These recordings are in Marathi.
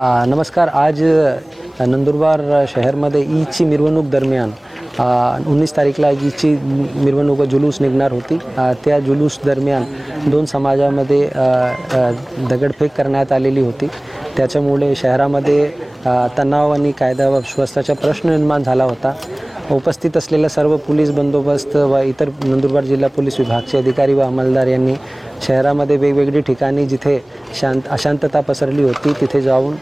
नमस्कार. आज नंदुरबार शहरमध्ये ईदची मिरवणूक दरम्यान 19 तारीखला ईदची मिरवणूक जुलूस निघणार होती. त्या जुलूस दरम्यान दोन समाजामध्ये दगडफेक करण्यात आलेली होती. त्याच्यामुळे शहरामध्ये तणाव आणि कायदा व सुव्यवस्थेचा प्रश्न निर्माण झाला होता. उपस्थित असलेल्या सर्व पोलीस बंदोबस्त व इतर नंदुरबार जिल्हा पोलीस विभागाचे अधिकारी व अंमलदार यांनी शहरामध्ये वेगवेगळी ठिकाणी जिथे अशांतता पसरली होती तिथे जाऊन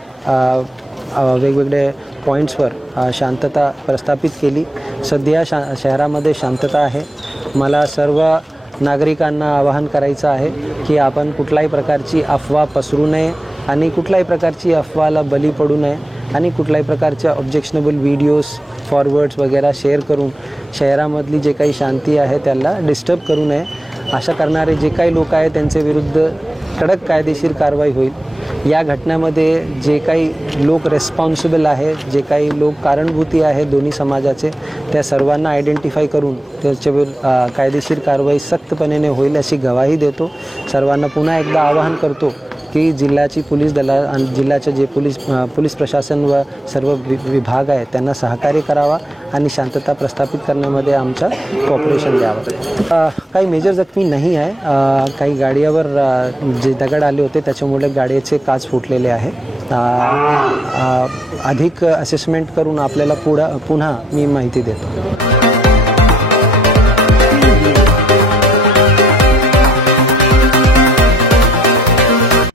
वेगवेगळे पॉईंट्सवर शांतता प्रस्थापित केली. सध्या शहरामध्ये शांतता आहे. मला सर्व नागरिकांना आवाहन करायचं आहे की आपण कुठल्याही प्रकारची अफवा पसरू नये आणि कुठल्याही प्रकारची अफवाला बली पडू नये आणि कुठल्याही प्रकारच्या ऑब्जेक्शनेबल व्हिडिओज फॉरवर्ड्स वगैरे शेअर करून शहरामधली जे काही शांती आहे त्याला डिस्टर्ब करू नये. अशा करणारे जे काही लोक आहेत त्यांच्या विरुद्ध कडक कायदेशीर कारवाई होईल. या घटनेमध्ये जे काही लोक रेस्पॉन्सिबल आहे, जे काही लोक कारणभूती आहे दोन्ही समाजाचे, त्या सर्वांना आयडेंटिफाय करून त्याच्यावर कायदेशीर कारवाई सख्तपणे होईल अशी ग्वाही देतो. सर्वांना पुन्हा एकदा आवाहन करतो की जिल्ह्याची पोलीस दला आणि जिल्ह्याचे जे पोलीस प्रशासन व सर्व विभाग आहे त्यांना सहकार्य करावा आणि शांतता प्रस्थापित करण्यामध्ये आमचं कॉपरेशन द्यावं. काही मेजर जखमी नाही आहे. काही गाडीवर जे दगड आले होते त्याच्यामुळे गाडीचे काच फुटलेले आहे. अधिक असेसमेंट करून आपल्याला पुन्हा मी माहिती देतो.